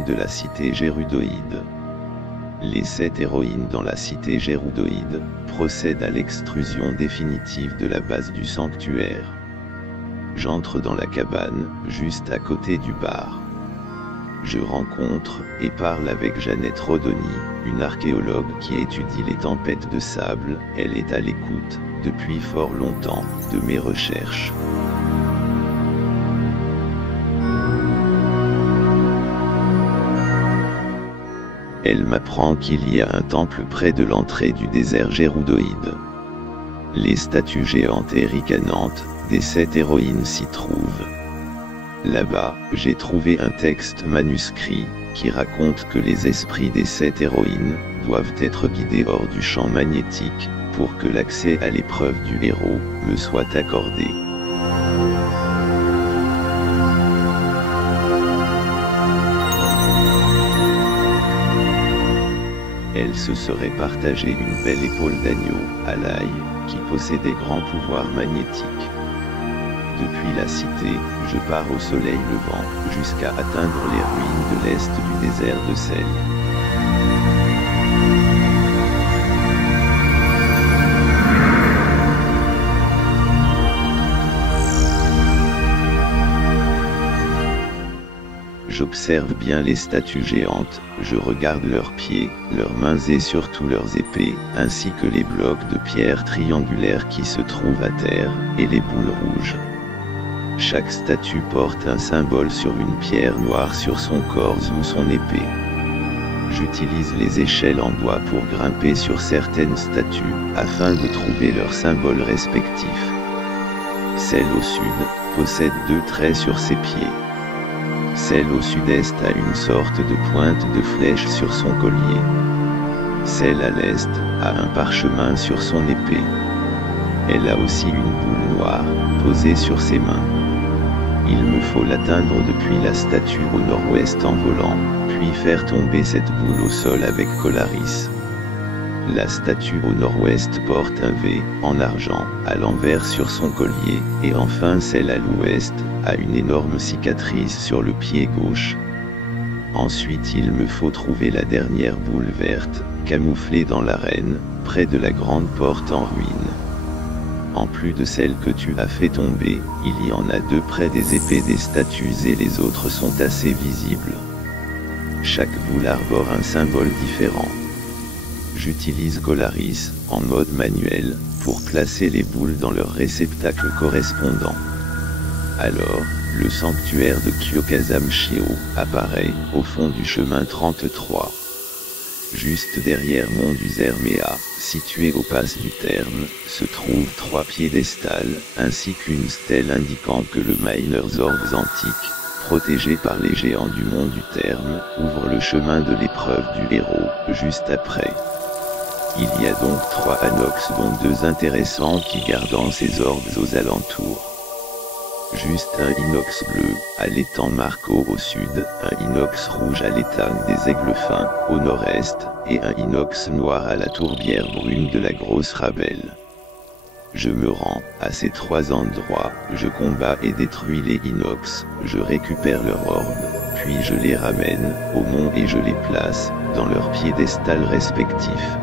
héroïnes de la cité gérudoïde. Les 7 héroïnes dans la cité gérudoïde procèdent à l'extrusion définitive de la base du sanctuaire. J'entre dans la cabane, juste à côté du bar. Je rencontre et parle avec Jeannette Rodoni, une archéologue qui étudie les tempêtes de sable. Elle est à l'écoute, depuis fort longtemps, de mes recherches. Elle m'apprend qu'il y a un temple près de l'entrée du désert gérudoïde. Les statues géantes et ricanantes des 7 héroïnes s'y trouvent. Là-bas, j'ai trouvé un texte manuscrit qui raconte que les esprits des 7 héroïnes doivent être guidés hors du champ magnétique pour que l'accès à l'épreuve du héros me soit accordé. Elle se serait partagée une belle épaule d'agneau à l'ail qui possédait grands pouvoirs magnétiques. Depuis la cité, je pars au soleil levant, jusqu'à atteindre les ruines de l'est du désert de sel. J'observe bien les statues géantes, je regarde leurs pieds, leurs mains et surtout leurs épées, ainsi que les blocs de pierre triangulaires qui se trouvent à terre, et les boules rouges. Chaque statue porte un symbole sur une pierre noire sur son corps ou son épée. J'utilise les échelles en bois pour grimper sur certaines statues, afin de trouver leurs symboles respectifs. Celle au sud possède 2 traits sur ses pieds. Celle au sud-est a une sorte de pointe de flèche sur son collier. Celle à l'est a un parchemin sur son épée. Elle a aussi une boule noire posée sur ses mains. Il me faut l'atteindre depuis la statue au nord-ouest en volant, puis faire tomber cette boule au sol avec Colaris. La statue au nord-ouest porte un V, en argent, à l'envers sur son collier, et enfin celle à l'ouest, a une énorme cicatrice sur le pied gauche. Ensuite il me faut trouver la dernière boule verte, camouflée dans l'arène, près de la grande porte en ruine. En plus de celle que tu as fait tomber, il y en a 2 près des épées des statues et les autres sont assez visibles. Chaque boule arbore un symbole différent. J'utilise Colaris, en mode manuel, pour placer les boules dans leur réceptacle correspondant. Alors, le sanctuaire de Kyokazam-shio apparaît, au fond du chemin 33. Juste derrière Mont du Zerméa, situé au pass du terme, se trouvent 3 piédestals, ainsi qu'une stèle indiquant que le Miners Orbs antique, protégé par les géants du Mont du Terme, ouvre le chemin de l'épreuve du héros, juste après. Il y a donc 3 anox dont 2 intéressants qui gardent ces orbes aux alentours. Juste un inox bleu, à l'étang Marco au sud, un inox rouge à l'étang des Aigles Fins, au nord-est, et un inox noir à la tourbière brune de la Grosse Rabelle. Je me rends à ces 3 endroits, je combats et détruis les inox, je récupère leurs orbes, puis je les ramène au mont et je les place dans leurs piédestals respectifs.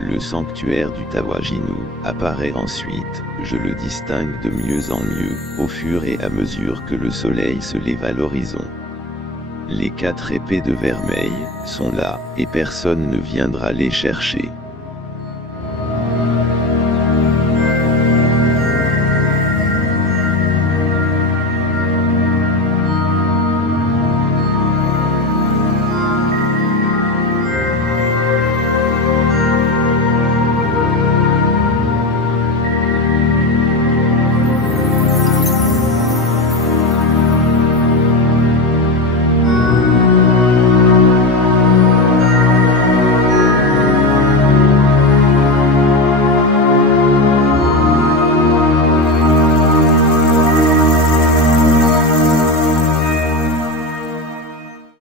Le sanctuaire du Tawajinu apparaît ensuite, je le distingue de mieux en mieux, au fur et à mesure que le soleil se lève à l'horizon. Les 4 épées de vermeil sont là, et personne ne viendra les chercher.